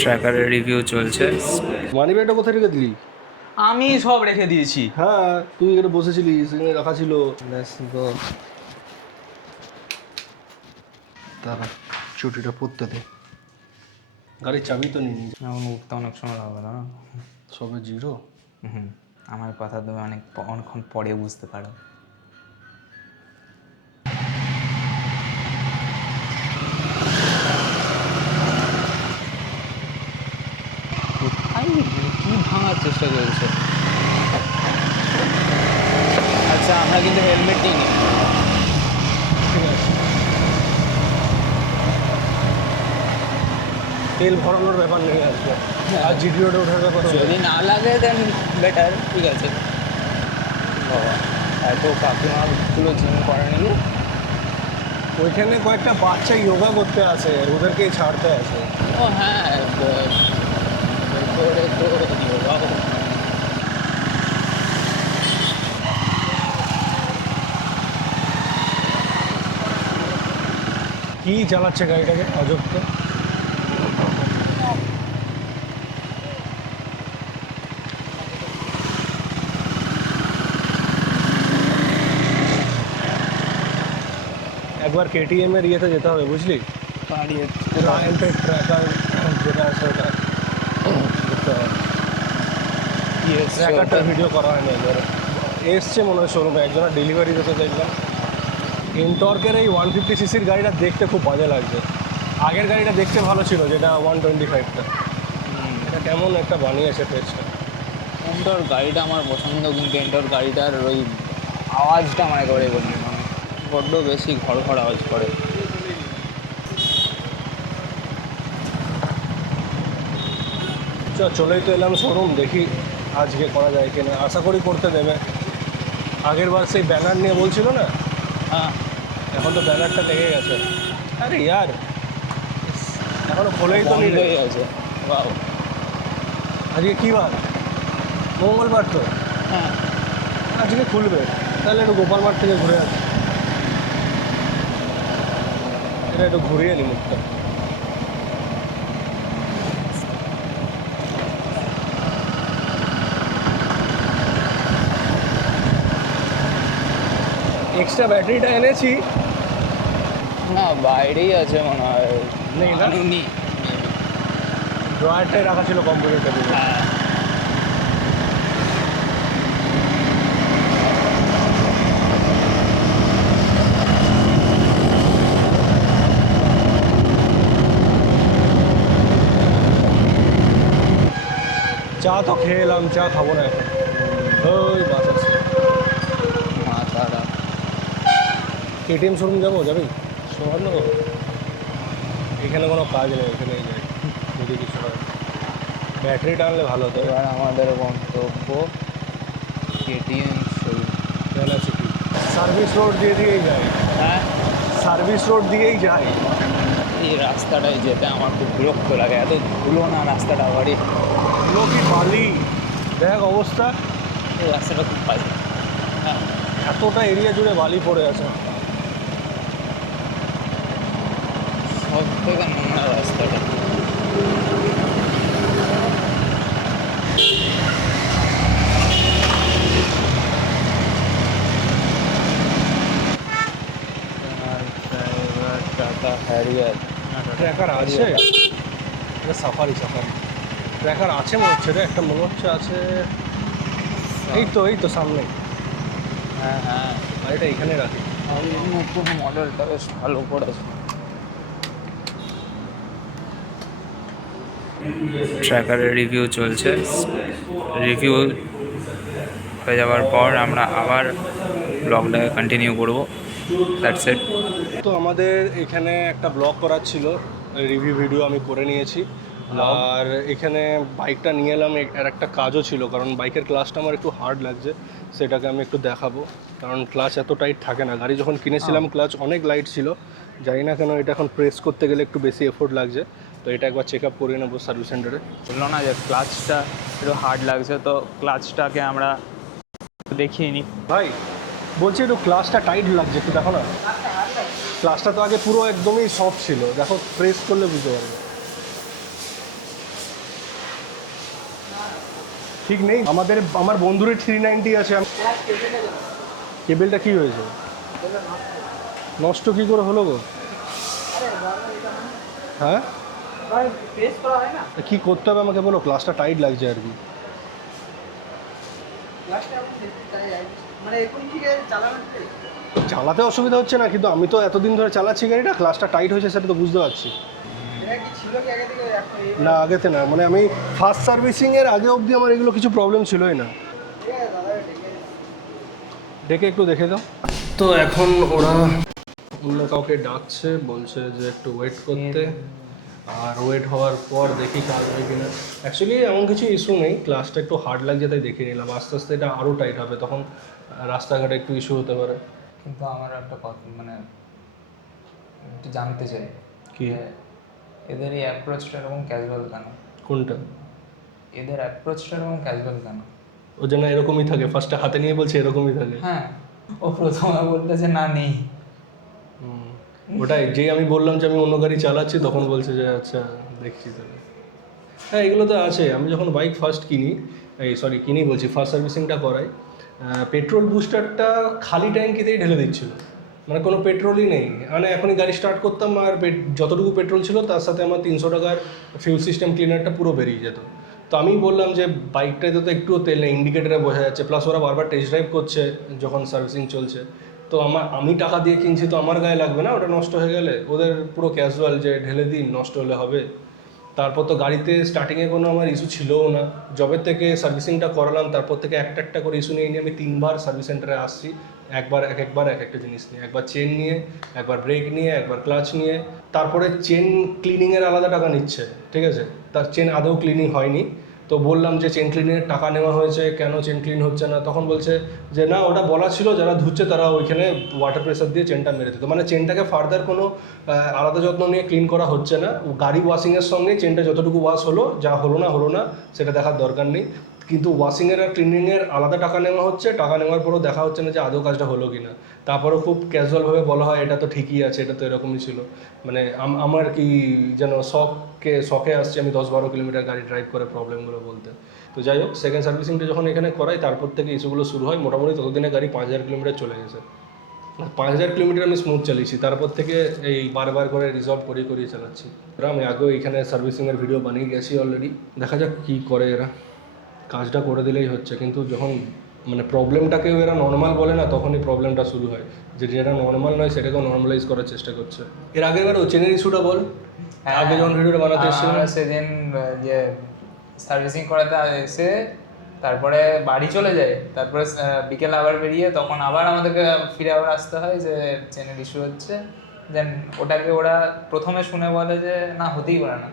ট্র্যাকারের review চলছে। মানি ব্যাগটা কোথায় রেখে দিলি? আমি সব রেখে দিয়েছি। হ্যাঁ, তুই এখানে বসেছিলিস, এখানে রাখা ছিল। দাঁড়া, চুটিটা পরতে দে। গাড়ির চাবি তো নিয়ে নিয়েছি। এখন উঠতে অনেক সময় লাগবে না? সবে জিরো। হুম, আমার কথা তুমি অনেকক্ষণ পরে বুঝতে পারো। কি ভাঙার চেষ্টা করছে? আচ্ছা, আমরা কিন্তু হেলমেট নিইনি। ঠিক আছে, তেল ভরানোর ব্যাপার নেই আজকে, আর জিডি রোডে ওঠার ব্যাপার। যদি না লাগে দেন বেটার, ঠিক আছে। বাবা, এত কাকিমাগুলো জিম করে নিল। ওইখানে কয়েকটা বাচ্চা যোগা করতে আছে, ওদেরকেই ছাড়তে আছে। ও হ্যাঁ, ভেতরে তো যোগাও। কি চালাচ্ছে গাড়িটাকে অজব তো। একবার কেটিএম এর ইয়েতে যেতে হবে, বুঝলি? ট্রায়াম্পের ট্র্যাকার যেটা আছে ওটা দেখতে হবে। ট্র্যাকারটা ভিডিও করা হয়নি একবার। এসছে মনে হয় শোরুমে, একজনের ডেলিভারি দিতে দেখলাম। এনটর্কের এই 150cc-র গাড়িটা দেখতে খুব বাজে লাগছে। আগের গাড়িটা দেখতে ভালো ছিল, যেটা 125টা। এটা কেমন একটা বানিয়েছে টেস্টটা। এন্ডোর গাড়িটা আমার পছন্দ, কিন্তু এন্ডোর গাড়িটার ওই আওয়াজটা আমার একেবারে বলি না, বড্ড বেশি ঘর ঘর আওয়াজ করে। চলেই তো এলাম শোরুম, দেখি আজকে করা যায় কিনা, আশা করি করতে দেবে। আগের বার সেই ব্যানার নিয়ে বলছিল না, হ্যাঁ, এখন তো ব্যানারটা লেগে গেছে। আরে ইয়ার, এখনো খোলেই তো নিলে। বন্ধই আছে। বাহ, আজকে কী বার? মঙ্গলবার তো। হ্যাঁ। আজকে খুলবে, তাহলে একটু গোপাল মাঠ থেকে ঘুরে আসি। এটা একটু ঘুরিয়ে নি মুখটা। এক্সট্রা ব্যাটারিটা এনেছি। না, বাইরেই আছে মনে হয়। নেই না? আনুনি। ড্রয়ারটাই রাখা ছিল কম্পিউটার টেবিলে। হ্যাঁ, চা তো খেয়ে এলাম, চা খাবো না এখন। ওই বাস আছে। মাথাটা। কেটিএম শোরুম যাবো, যাবি? ভালো, এখানে কোনো কাজ নেই, এখানেই যাই যদি কিছু হয়। ব্যাটারিটা আনলে ভালো হতো। এবার আমাদের গন্তব্য কেটিএম শোরুম। বেলা সিটি সার্ভিস রোড দিয়েই যাই। হ্যাঁ, সার্ভিস রোড দিয়েই যাই। এই রাস্তাটায় যেতে আমার খুব বিরক্ত লাগে, এত ধুলো না রাস্তাটা বাড়ি। এগুলো কি বালি, দেখ অবস্থা। এই রাস্তাটা খুব বাজে। হ্যাঁ, এতটা এরিয়া জুড়ে বালি পড়ে আছে। সব থেকে নোংরা রাস্তাটা। Tata Harrier. ট্র্যাকার আছে, এটা সাফারি সাফারি। ট্র্যাকার আছে মনে হচ্ছে রে, একটা মনে হচ্ছে আছে। এই তো সামনে। হ্যাঁ হ্যাঁ, গাড়িটা এখানে রাখি। আর এই নতুন মডেলটা বেশ ভালো করেছে। ট্র্যাকারের রিভিউ চলছে। রিভিউ হয়ে যাওয়ার পর আমরা আবার ব্লগটাকে কন্টিনিউ করবো। That's it. তো আমাদের এখানে একটা ব্লগ করার ছিল, রিভিউ ভিডিও আমি করে নিয়েছি। আর এখানে বাইকটা নিয়ে এলাম, এর একটা কাজও ছিল, কারণ বাইকের ক্লাচটা আমার একটু হার্ড লাগছে, সেটাকে আমি একটু দেখাবো। কারণ ক্লাচ এত টাইট থাকে না, গাড়ি যখন কিনেছিলাম ক্লাচ অনেক লাইট ছিল, জানি না কেন এটা এখন প্রেস করতে গেলে একটু বেশি এফোর্ট লাগছে। তো এটা একবার চেক আপ করিয়ে নেবো সার্ভিস সেন্টারে। বললো না যে ক্লাচটা একটু হার্ড লাগছে, তো ক্লাচটাকে আমরা দেখিয়ে নিই। ভাই বলছি একটু ক্লাচটা টাইট লাগছে, একটু দেখো না। ক্লাচটা তো আগে পুরো একদমই সফট ছিল, দেখো প্রেস করলে বুঝতে পারবে। ঠিক নেই। আমার বন্ধুরের 390 আছে। কেবেলটা কি হয়েছে? নষ্ট কি করে হলো গো? হ্যাঁ, কি করতে হবে আমাকে বলো? ক্লাসটা টাইট লাগছে আর কি। চালাতে অসুবিধা হচ্ছে না, কিন্তু আমি তো এতদিন ধরে চালাচ্ছি গাড়িটা, ক্লাসটা টাইট হয়েছে সেটা তো বুঝতে পারছি। না, আগেতে না, মানে আমি ফার্স্ট সার্ভিসিংয়ের আগে অবধি আমার এগুলো কিছু প্রবলেম ছিলই না। ডেকে একটু দেখে দাও। তো এখন ওরা অন্য কাউকে ডাকছে, বলছে যে একটু ওয়েট করতে, আর ওয়েট হওয়ার পর দেখি কাজ হয় কিনা। অ্যাকচুয়ালি এমন কিছু ইস্যু নেই, ক্লাসটা একটু হার্ড লাগছে তাই দেখিয়ে নিলাম। আস্তে আস্তে এটা আরও টাইট হবে, তখন রাস্তাঘাটে একটু ইস্যু হতে পারে। কিন্তু আমার একটা কথা, মানে একটু জানতে চাই কি? যে এদের এই অ্যাপ্রোচটা এরকম ক্যাজুয়াল কেন? কোনটা? এদের অ্যাপ্রোচটা এরকম ক্যাজুয়াল কেন? ও যেন এরকমই থাকে, ফার্স্টে হাতে নিয়ে বলছে এরকমই থাকে। হ্যাঁ, ও প্রথমে বলতে যে না নেই। ওটাই, যেই আমি বললাম যে আমি অন্য গাড়ি চালাচ্ছি, তখন বলছে যে আচ্ছা দেখছি তাহলে। হ্যাঁ, এগুলো তো আছে। আমি যখন বাইক ফার্স্ট কিনি বলছি, ফার্স্ট সার্ভিসিংটা করাই, পেট্রোল বুস্টারটা খালি ট্যাঙ্কিতেই ঢেলে দিচ্ছিল, মানে কোনো পেট্রোলই নেই। মানে এখনই গাড়ি স্টার্ট করতাম আর যতটুকু পেট্রোল ছিল তার সাথে আমার 300 টাকার ফিউল সিস্টেম ক্লিনারটা পুরো বেরিয়ে যেত। তো আমি বললাম যে বাইকটাতে তো একটুও তেল নেই, ইন্ডিকেটারে বোঝা যাচ্ছে, প্লাস ওরা বারবার টেস্ট ড্রাইভ করছে যখন সার্ভিসিং চলছে। তো আমি টাকা দিয়ে কিনছি, তো আমার গায়ে লাগবে না ওটা নষ্ট হয়ে গেলে। ওদের পুরো ক্যাজুয়াল যে ঢেলে দিন, নষ্ট হলে হবে। তারপর তো গাড়িতে স্টার্টিংয়ে কোনো আমার ইস্যু ছিলও না। জবের থেকে সার্ভিসিংটা করালাম, তারপর থেকে একটা করে ইস্যু নিয়ে আমি 3বার সার্ভিস সেন্টারে আসছি। একবার এক একটা জিনিস নিয়ে, একবার চেন নিয়ে, একবার ব্রেক নিয়ে, একবার ক্লাচ নিয়ে। তারপরে চেন ক্লিনিংয়ের আলাদা টাকা নিচ্ছে, ঠিক আছে? তার চেন আদৌ ক্লিনিং হয়নি। তো বললাম যে চেন ক্লিনের টাকা নেওয়া হয়েছে, কেন চেন ক্লিন হচ্ছে না? তখন বলছে যে না, ওটা বলা ছিল যারা ধুচ্ছে তারা ওইখানে ওয়াটার প্রেসার দিয়ে চেনটা মেরে দিত। মানে চেনটাকে ফার্দার কোনো আলাদা যত্ন নিয়ে ক্লিন করা হচ্ছে না। গাড়ি ওয়াশিংয়ের সঙ্গে চেনটা যতটুকু ওয়াশ হলো, যা হলো না সেটা দেখার দরকার নেই। কিন্তু ওয়াশিংয়ের আর ক্লিনিংয়ের আলাদা টাকা নেওয়া হচ্ছে, টাকা নেওয়ার পরও দেখা হচ্ছে না যে আদৌ কাজটা হলো কি না। তারপরেও খুব ক্যাজুয়ালভাবে বলা হয় এটা তো ঠিকই আছে, এটা তো এরকমই ছিল। মানে আমার কি যেন শখে আসছে আমি 10-12 কিলোমিটার গাড়ি ড্রাইভ করে প্রবলেমগুলো বলতে। তো যাই হোক, সেকেন্ড সার্ভিসিংটা যখন এখানে করাই, তারপর থেকে ইস্যুগুলো শুরু হয়। মোটামুটি ততদিনে গাড়ি 5000 কিলোমিটার চলে গেছে। 5000 কিলোমিটার আমি স্মুথ চালিয়েছি, তারপর থেকে এই বারবার করে রিজলভ করিয়ে চালাচ্ছি। আমি আগেও এখানে সার্ভিসিংয়ের ভিডিও বানিয়ে গেছি অলরেডি, দেখা যাক কী করে এরা। কাজটা করে দিলেই হচ্ছে, কিন্তু যখন মানে প্রবলেমটাকেও এরা নর্মাল বলে না, তখনই প্রবলেমটা শুরু হয়। যেটা নর্মাল নয় সেটাকেও নর্মালাইজ করার চেষ্টা করছে। এর আগেবারও চেনের ইস্যুটা বল, আগে যখন ভিডিওটা বানাতে এসেছিলাম সেদিন যে সার্ভিসিং করাতে এসে তারপরে বাড়ি চলে যায়, তারপরে বিকেলে আবার বেরিয়ে তখন আবার আমাদেরকে ফিরে আবার আসতে হয় যে চেনের ইস্যু হচ্ছে। দেন ওটাকে ওরা প্রথমে শুনে বলে যে না, হতেই পারে না,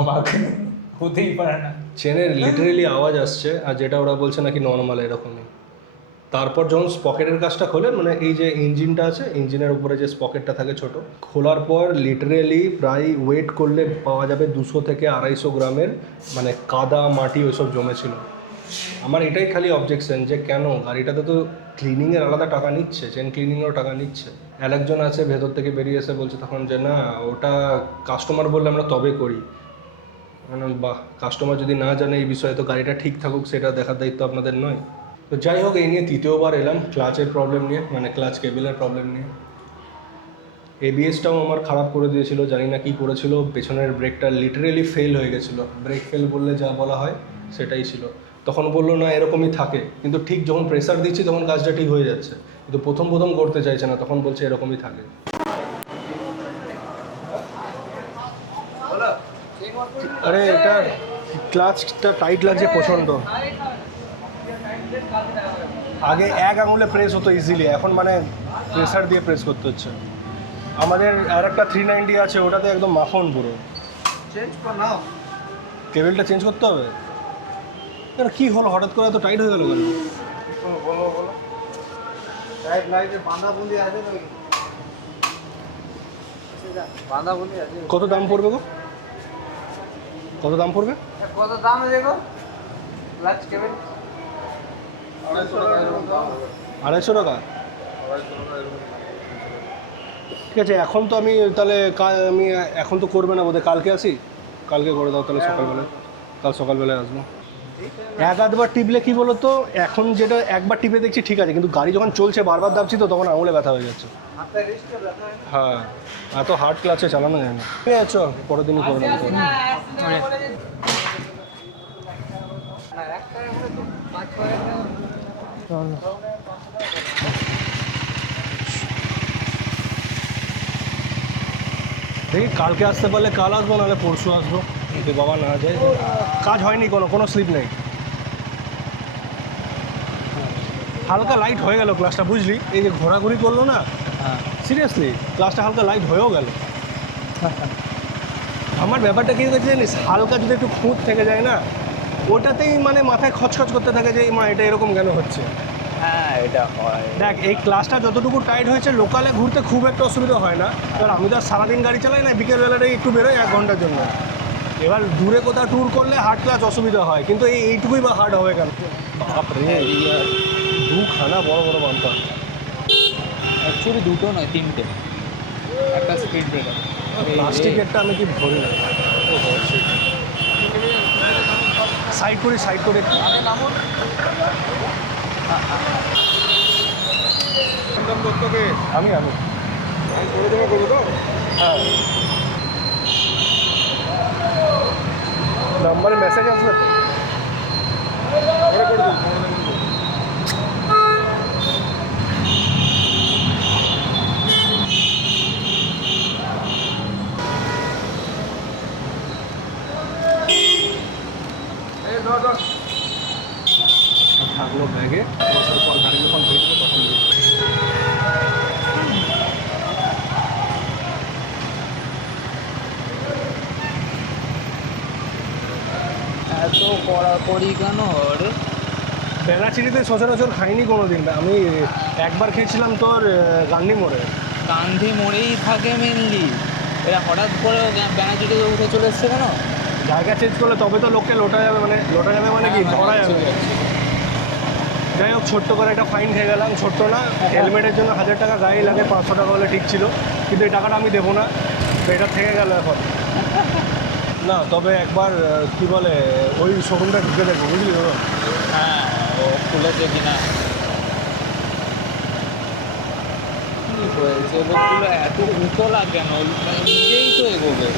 অবাক, হতেই পারে না। চেনের লিটারেলি আওয়াজ আসছে, আর যেটা ওরা বলছে নাকি নর্মাল এরকমই। তারপর যখন স্পকেটের কাজটা খোলে, মানে এই যে ইঞ্জিনটা আছে, ইঞ্জিনের উপরে যে স্পকেটটা থাকে ছোট, খোলার পর লিটারেলি প্রায় ওয়েট করলে পাওয়া যাবে 200 থেকে 250 গ্রামের মানে কাদা মাটি ওইসব জমেছিল। আমার এটাই খালি অবজেকশন যে কেন গাড়িটাতে তো ক্লিনিংয়ের আলাদা টাকা নিচ্ছে, চেন ক্লিনিংয়েরও টাকা নিচ্ছে। আরেকজন আছে ভেতর থেকে বেরিয়ে এসে বলছে তখন যে না, ওটা কাস্টমার বললে আমরা তবে করি। মানে বাহ, কাস্টমার যদি না জানে এই বিষয়ে, তো গাড়িটা ঠিক থাকুক সেটা দেখার দায়িত্ব আপনাদের নয়। তো যাই হোক, এই নিয়ে তৃতীয়বার এলাম ক্লাচের প্রবলেম নিয়ে, মানে ক্লাচ কেবেলের প্রবলেম নিয়ে। এবিএসটাও আমার খারাপ করে দিয়েছিল, জানি না কী করেছিল। পেছনের ব্রেকটা লিটারেলি ফেল হয়ে গেছিলো। ব্রেক ফেল বললে যা বলা হয় সেটাই ছিল। তখন বললো না এরকমই থাকে, কিন্তু ঠিক যখন প্রেসার দিচ্ছি তখন কাজটা ঠিক হয়ে যাচ্ছে। কিন্তু প্রথম করতে চাইছে না, তখন বলছে এরকমই থাকে। আরে এটা ক্লাচটা টাইট লাগছে প্রচণ্ড। আগে এক আঙুলে প্রেস হতো ইজিলি, এখন মানে প্রেসার দিয়ে প্রেস করতে হচ্ছে। আমাদের আর একটা 390 আছে, ওটাতে একদম মাখন পুরো। চেঞ্জ কর নাও, কেবেলটা চেঞ্জ করতে হবে। আর কি হলো হঠাৎ করে এত টাইট হয়ে গেল কেন? বলো টাইট লাগে, বাঁধাবন্দি আছে তো, বাঁধাবন্দি আছে। কত দাম পড়বে গো? কত দাম পড়বে? কত দাম দেখো ক্লাচ কেবেল? 250 টাকা। ঠিক আছে, এখন তো আমি তাহলে আমি এখন তো করবে না বোধহয়, কালকে আসি, কালকে করে দাও তাহলে সকালবেলায়। কাল সকালবেলায় আসবো। এক আধবার টিপলে কি বলতো, এখন যেটা একবার টিপে দেখছি ঠিক আছে, কিন্তু গাড়ি যখন চলছে বারবার দাবছি তো তখন আঙুলে ব্যথা হয়ে যাচ্ছে। হ্যাঁ, এত হার্ড ক্লাচে চালানো যায় না। ঠিক আছে, চল পরের দিনই করে নেবো। দেখি কালকে আসতে পারলে কাল আসবো, নাহলে পরশু আসবো, যদি বাবা না যায়। কাজ হয়নি, কোনো স্লিপ নেই। হালকা লাইট হয়ে গেল ক্লাসটা, বুঝলি? এই যে ঘোরাঘুরি করলো না, হ্যাঁ সিরিয়াসলি ক্লাসটা হালকা লাইট হয়েও গেল। আমার ব্যাপারটা কি হয়েছে জানিস, হালকা যদি একটু খুঁত থেকে যায় না, ওটাতেই মানে মাথায় খচখচ করতে থাকে যে মা এটা এরকম কেন হচ্ছে। হ্যাঁ এটা হয়। দেখ এই ক্লাসটা যতটুকু টাইট হয়েছে, লোকালে ঘুরতে খুব একটা অসুবিধা হয় না, এবার আমি তো আর সারাদিন গাড়ি চালাই না, বিকেলবেলাটাই একটু বেরোই 1 ঘন্টার জন্য। এবার দূরে কোথাও ট্যুর করলে হার্ড ক্লাস অসুবিধা হয়, কিন্তু এইটুকুই বা হার্ড হবে কেন? বাপরে, দুখানা বড় বড় বাম্পার। অ্যাকচুয়ালি দুটো নয়, 3টে, একটা স্পিড ব্রেকার। প্লাস্টিকেরটা আমি কি ধরি না। সাইড করে আমি করে দেবো, করবো তো। হ্যাঁ, নাম্বারে মেসেজ আসবে তো, করে দেবো। থাকলো ব্যাগে, বছর পর গাড়ি যখন বেরোবে তখন এত কড়াকড়ি কেন রে? বেলাচিনিতে সচরাচর খাইনি কোনো দিন। আমি একবার খেয়েছিলাম তোর গান্ধী মোড়ে। গান্ধী মোড়েই থাকে মেনলি এরা, হঠাৎ করে ব্যানার্জিতে উঠে চলে এসছে কেন? জায়গা চেঞ্জ করলে তবে তো লোককে লোটা যাবে, মানে কি ধরা যাবে। যাই হোক, ছোট্ট করে একটা ফাইন খেয়ে গেলাম। ছোট্ট না, হেলমেটের জন্য 1000 টাকা গায়ে লাগে, 500 টাকা হলে ঠিক ছিল, কিন্তু এই টাকাটা আমি দেবো না, তো এটা থেকে গেল এখন। না তবে একবার কি বলে ওই শোরুমটা ঢুকে দেখবো, বুঝলি দাদা? হ্যাঁ ও খুলেছে কিনা। কি হয়েছে লোকগুলো এত উতলা কেন? নিজেই তো এগোবে।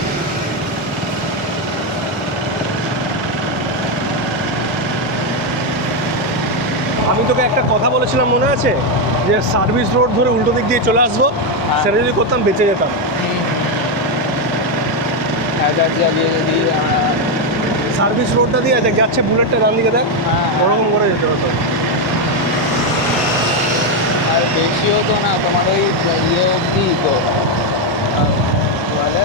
আমি তোকে একটা কথা বলেছিলাম মনে আছে, যে সার্ভিস রোড ধরে উল্টো দিক দিয়ে চলে আসবো, সেটা যদি করতাম বেঁচে যেতাম। সার্ভিস রোডটা দিয়ে যাচ্ছে বুলেটটা, ডান দিকে দেখ, ওরকম করে যেতে হতো। আর বেশিও তো না, তোমার ওই ইয়ে অবধি তো বলে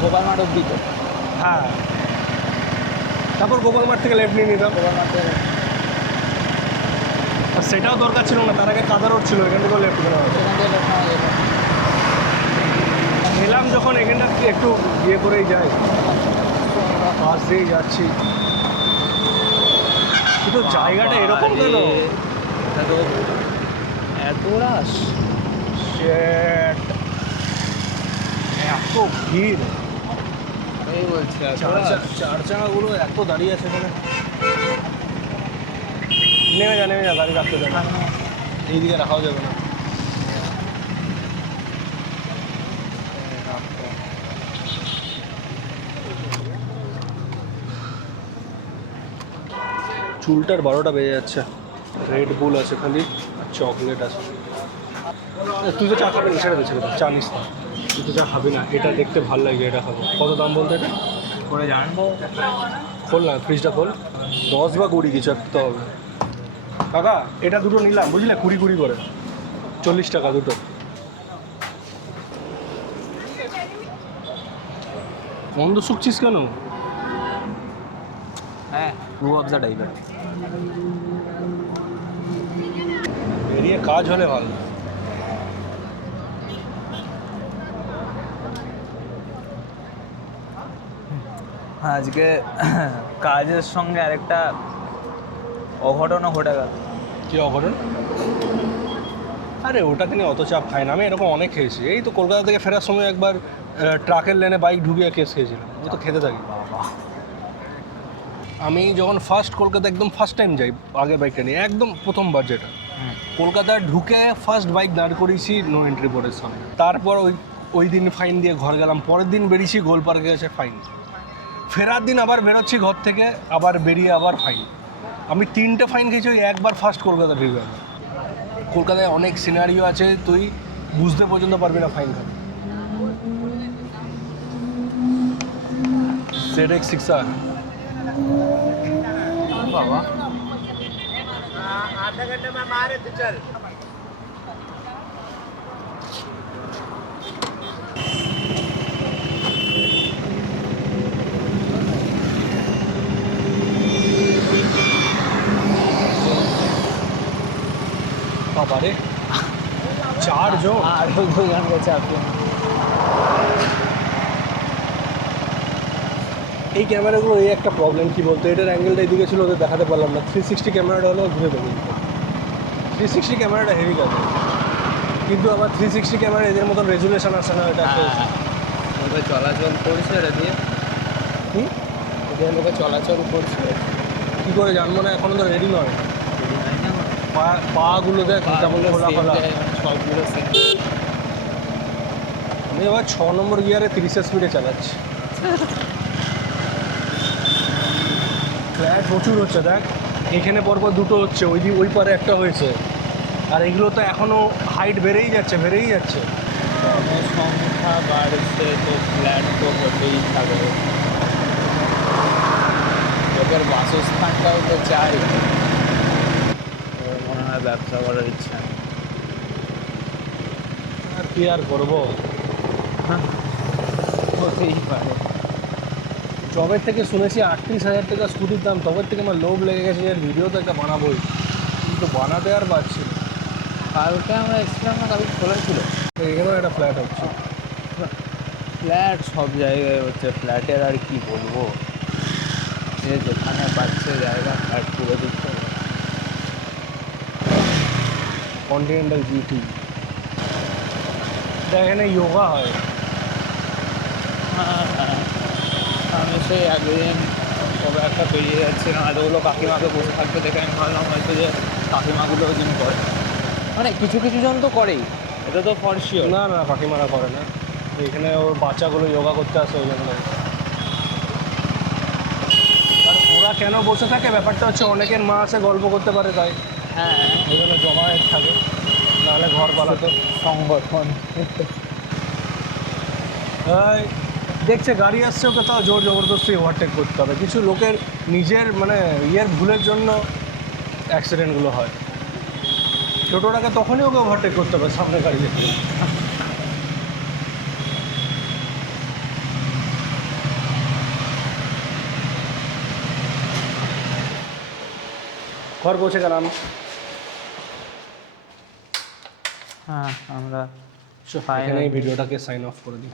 গোপাল মাঠ অবধি তো। হ্যাঁ, তারপর গোপাল মাঠ থেকে লেফট নিয়ে নিতাম। গোপাল মাঠ থেকে আর সেটাও দরকার ছিল না, তার আগে কাদা রোড ছিল, এখান থেকেও লেফট নেওয়া হতো। সেখান থেকে লেফট নেওয়া যেত। এলাম যখন এখানটা একটু ইয়ে করেই যাই, পাশ দিয়েই যাচ্ছি, কিন্তু জায়গাটা এরকম কেন? এত রাশ, Shit! এত ভিড়, এই বলছি এত রাশ। চার চাকাগুলো এত দাঁড়িয়ে আছে এখানে। নেমে যা, গাড়ি রাখতে যাবে না, এইদিকে রাখাও যাবে না। চুলটার 12টা বেজে যাচ্ছে। রেড বুল আছে খালি, আর চকলেট আছে। তুই তো চা খাবি না, ছেড়ে দে, চা নিস না। তুই তো চা খাবি না, এটা দেখতে ভালো লাগবে, এটা খাবো। কত দাম বলতে এটা? করে জানবো। খোল না, ফ্রিজটা খোল। 10 বা 20 কিছু একটা হবে। কাকা এটা দুটো নিলাম, বুঝলে, 20 করে, 40 টাকা দুটো। মন্দ শুকছিস কেন? হ্যাঁ রুয়াবজা টাইপের। বেরিয়ে কাজ হলে ভালো। আজকে কাজের সঙ্গে আরেকটা অঘটনও ঘটে গেল। কি অঘটন? আরে ওটাকে নিয়ে অত চাপ খাই না, আমি এরকম অনেক খেয়েছি। এই তো কলকাতা থেকে ফেরার সময় একবার ট্রাকের লেনে বাইক ঢুকিয়ে কেস খেয়েছিলাম, ও তো খেতে থাকি। আমি যখন ফার্স্ট কলকাতা একদম ফার্স্ট টাইম যাই আগে বাইকটা নিয়ে, একদম প্রথমবার যেটা, কলকাতায় ঢুকে ফার্স্ট বাইক দাঁড় করিয়েছি নো এন্ট্রি বোর্ডের সামনে। তারপর ওই দিন ফাইন দিয়ে ঘর গেলাম, পরের দিন বেরিয়েছি গোল পার্কে গেছে ফাইন, ফেরার দিন আবার বেরোচ্ছি ঘর থেকে, আবার বেরিয়ে আবার ফাইন। আমি 3টে ফাইন খেয়েছি ওই একবার ফার্স্ট কলকাতা ঢুকে। কলকাতায় অনেক সিনারিও আছে, তুই বুঝতে পর্যন্ত পারবি না ফাইন খাবি। ZX6R বাবা आधा घंटे में मारे तो चल। বাবা রে, 4 জন। আর 2 জন গেছে আপনি। এই ক্যামেরাগুলো এই একটা প্রবলেম, কি বলতো, এটার অ্যাঙ্গেলটা এদিকে ছিল, ওদের দেখাতে পারলাম না। 360 ক্যামেরাটা হলো ঘুরে বেরিয়ে 360 ক্যামেরাটা হেভি কাজ, কিন্তু আবার 360 ক্যামেরা এদের মতন রেজুলেশন আসে না। এটা একটা লোকে চলাচল করছে এটা দিয়ে, কি এটা লোকে চলাচল করছে, কী করে জানবো না, এখনো তো রেডি নয়। পাগুলো দেখ কেমন খোলা খোলা। সবগুলো সেম। আমি আবার 6 নম্বর গিয়ারে 30 স্পিডে চালাচ্ছি। ফ্ল্যাট প্রচুর হচ্ছে, দেখ এখানে পরপর 2টো হচ্ছে, ওই পারে একটা হয়েছে, আর এগুলো তো এখনও হাইট বেড়েই যাচ্ছে। জনসংখ্যা বাড়ছে তো ফ্ল্যাট তো হতেই থাকবে, লোকের বাসস্থানটাও তো চাই। ওর মনে হয় ব্যবসা করার ইচ্ছা নেই। আর কি আর করবো, হতেই পারে। জবের থেকে শুনেছি 38,000 টাকা স্কুটির দাম, তবের থেকে আমার লোভ লেগে গেছে এর ভিডিও তো একটা বানাবোই, কিন্তু বানাতে আর পারছি না। কালকে আমরা এসেছিলাম না, কালকে খোলা ছিল। এখানেও একটা ফ্ল্যাট হচ্ছে। ফ্ল্যাট সব জায়গায় হচ্ছে, ফ্ল্যাটের আর কি বলবো, যে যেখানে পাচ্ছে জায়গা ফ্ল্যাট করে দিচ্ছে। কন্টিনেন্টাল জিটি, এখানে যোগা হয়। আমি সেই একদিন কবে একটা পেরিয়ে যাচ্ছিলাম, এতগুলো কাকিমাকে বসে থাকতে দেখে আমি ভাবলাম হয়তো যে কাকিমাগুলো জিম করে, মানে কিছু কিছু জন তো করেই, এটা তো ফর শিওর। না না, কাকিমারা করে না, এখানে ওর বাচ্চাগুলো যোগা করতে আসে ওই জন্য। আর ওরা কেন বসে থাকে, ব্যাপারটা হচ্ছে অনেকের মা আসে গল্প করতে পারে, তাই হ্যাঁ, ওই জন্য জমায়েত থাকে, নাহলে ঘর পালাতো। সংগঠন। দেখছে গাড়ি আসছে, ওকে তাও জোর জবরদস্তি ওভারটেক করতে হবে। কিছু লোকের নিজের মানে ভুলের জন্য অ্যাক্সিডেন্টগুলো হয়। ছোটোটাকে তখনই ওকে ওভারটেক করতে হবে সামনে গাড়ি দেখে। ঘর পৌঁছে গেলাম। হ্যাঁ, আমরা এখানে এই ভিডিওটাকে সাইন অফ করে দিই।